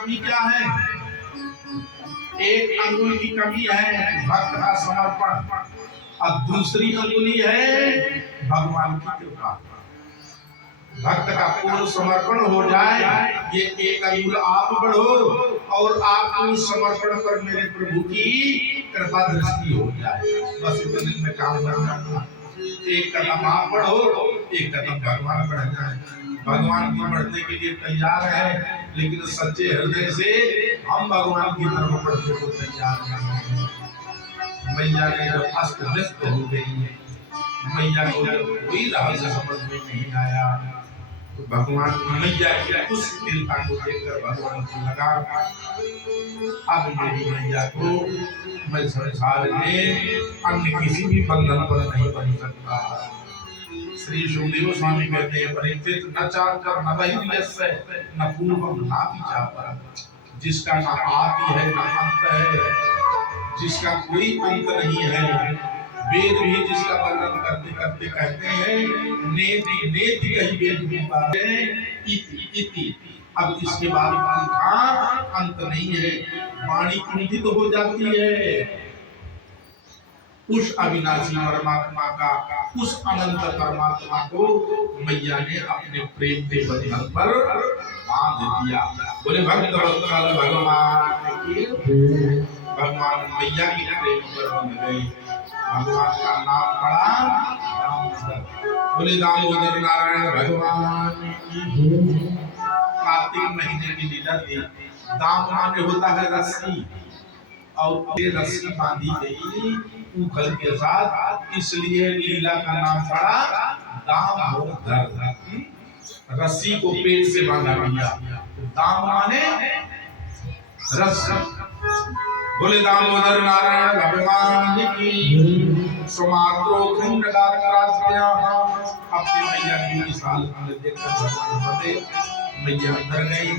कमी क्या है? एक अंगुल की कमी है भक्त का समर्पण, और दूसरी अंगुली है भगवान की कृपा। भक्त का पूर्ण समर्पण हो जाए, ये एक अंगुल आप बढ़ो और आपको समर्पण पर मेरे प्रभु की कृपा दृष्टि हो जाए, बस इतने में काम करना। एक कदम आप बढ़ो, एक कदम भगवान बढ़ जाए। भगवान की बढ़ने के लिए तैयार है, लेकिन सच्चे हृदय से हम भगवान की तरफ बढ़ने को तैयार नहीं। मैया ने जब अस्त व्यस्त हो गई, मैया को कोई रहस्य समझ में नहीं आया, तो भगवान मैया की उस दिलता को देखकर भगवान को लगा, अब मेरी मैया को मैं संसार में अन्य किसी भी बंधन पर नहीं बन सकता। श्री सुखदेव स्वामी कहते हैं, परिचित न चाहकर न बहिर्यस्य न पूर्वम न पीछा, जिसका न आदि है न अंत है, जिसका कोई अंत नहीं है। वेद भी जिसका वर्णन करते करते कहते हैं, नेति नेति कही वेद की बात है, इति इति। अब इसके बाद का अंत नहीं है, वाणी कुंठित तो हो जाती है। उस अविनाशी परमात्मा का, उस अनंत परमात्मा को मैया ने अपने प्रेम के बंधन पर बांध दिया। बोले भक्त वत्सल भगवान की, भगवान मैया के प्रेम पर बंध गए। भगवान का नाम पड़ा दामोदर। बोले दामोदर नारायण भगवान की। कार्तिक महीने की लीला थी। दाम माने होता है रस्सी, और ये रस्सी बांधी गई उखल के साथ, इसलिए लीला का नाम पड़ा दामोदर। रस्सी को पेट से बांधा गया, दाम माने रस्सी। बोले दामोदर नारायण भगवान की। सुमात्रो खंड गात्राज्ञा, अपने मैया की विशाल देखकर भगवान बते, मैया अंदर गई।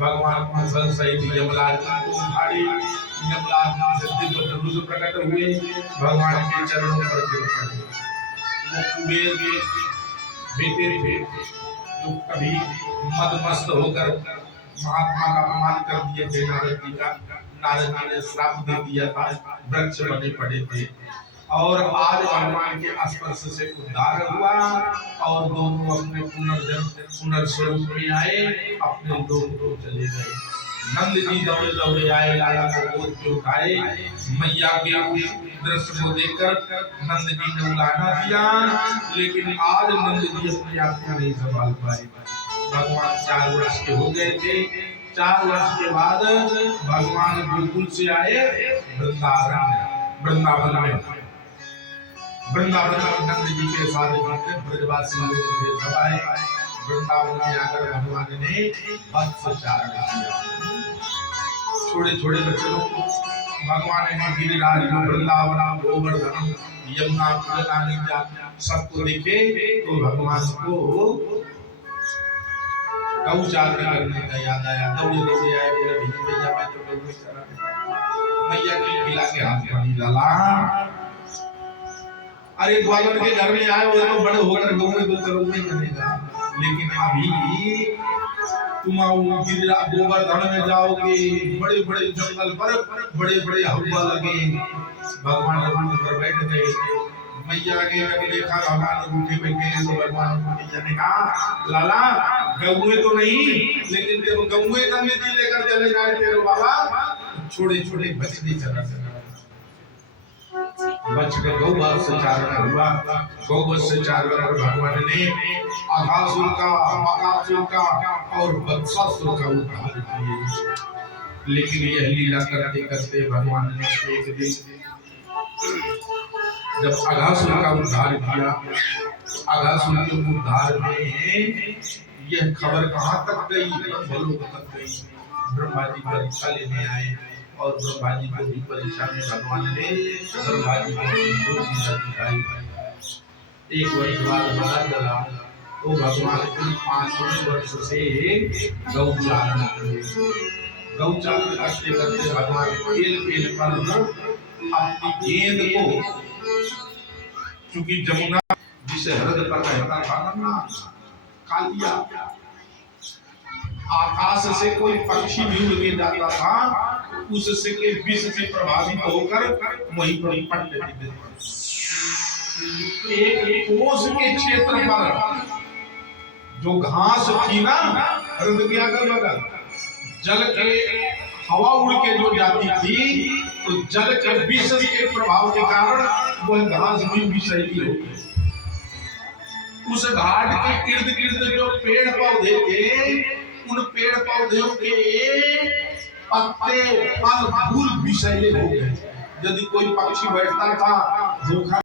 भगवान मंगल सहित यमराज को उठाड़ी, यमराज से दिव्य प्रभु प्रकट हुए, भगवान के चरणों पर गिर पड़े। वो कुबेर के बेटे थे, जो कभी मदमस्त होकर महात्मा का अपमान कर दिए थे नारद जी का। नारद जी ने श्राप दे दिया था, वृक्ष बने पड़े थे, और आज भगवान के स्पर्श से उद्धार हुआ, और दोनों अपने पुनर्जन्म पुनर्स्वरूप में आए, अपने लोक को चले गए। नंद जी दौड़े दौड़े आए, लाला को गोद में उठाए। मैया के दृश्य को देखकर नंद जी ने उलाहना दिया, लेकिन आज नंद जी अपने आप को नहीं संभाल पाए। भगवान 4 वर्ष के हो गए थे। 4 वर्ष के बाद भगवान गोकुल से आए वृंदावन में। वृंदावन में नंद जी के साथ ब्रजवासी लोग थे, सब आए। वृंदावन में आकर भगवान ने वत्सचारण किया। छोटे छोटे बच्चों को भगवान ने गिरिराज में, वृंदावन, गोवर्धन, यमुना, पूजना सबको देखे, तो भगवान को गौचारण करने का याद आया। दौड़े दौड़े आए, बोले भैया मैं तो गौ चरा। मैया की खिला के हाथ पानी डाला। अरे ग्वालियर के घर में आए, वो तो बड़े होकर गौ में तो जरूर नहीं बनेगा, लेकिन अभी तुम गोवर्धन में जाओगे, बड़े बड़े जंगल पर बड़े बड़े हवा लगे। भगवान रूठ कर बैठ गए। मैया ने देखा भगवान रूठे बैठे हैं, तो भगवान मैया ने कहा, लाला गौए तो नहीं, लेकिन जब गौए तंगे जी लेकर चले जाए तेरे बाबा, छोटे छोटे बछड़े चला बछड़े गौवंश से चारण हुआ। गौवंश से चारण भगवान ने अघासुर का, बकासुर का और वत्सासुर का उद्धार किए। लेकिन यह लीला करते करते भगवान ने एक दिन जब अघासुर का उद्धार किया, अघासुर के उद्धार में यह खबर कहां तक गई, ब्रह्मलोक तक गई। ब्रह्मा जी परीक्षा लेने आए, और ब्रह्मा जी को भी परीक्षा में भगवान ने ब्रह्मा जी को दो चीजें दिखाई। एक वर्ष बाद पता चला तो भगवान को 5वें वर्ष से गौचारण किए। गौचारण करते करते भगवान खेल खेल पर अपनी गेंद को, चूंकि जमुना जिसे हृदय पर रहता था ना, कालिया आकाश से कोई पक्षी भी उड़ के जाता था, उससे के विष से प्रभावित होकर वहीं पर पट देते थे। एक कोस के क्षेत्र पर जो घास थी ना, अर्ध क्या कर लगा, जल के हवा उड़ के जो जाती थी, तो जल के विष के प्रभाव के कारण वह घास भी विषैली हो गई। उस घाट के इर्द गिर्द जो पेड़ पौधे थे, उन पेड़ पौधों के पत्ते फल फूल विषैले हो गए। यदि कोई पक्षी बैठता था धोखा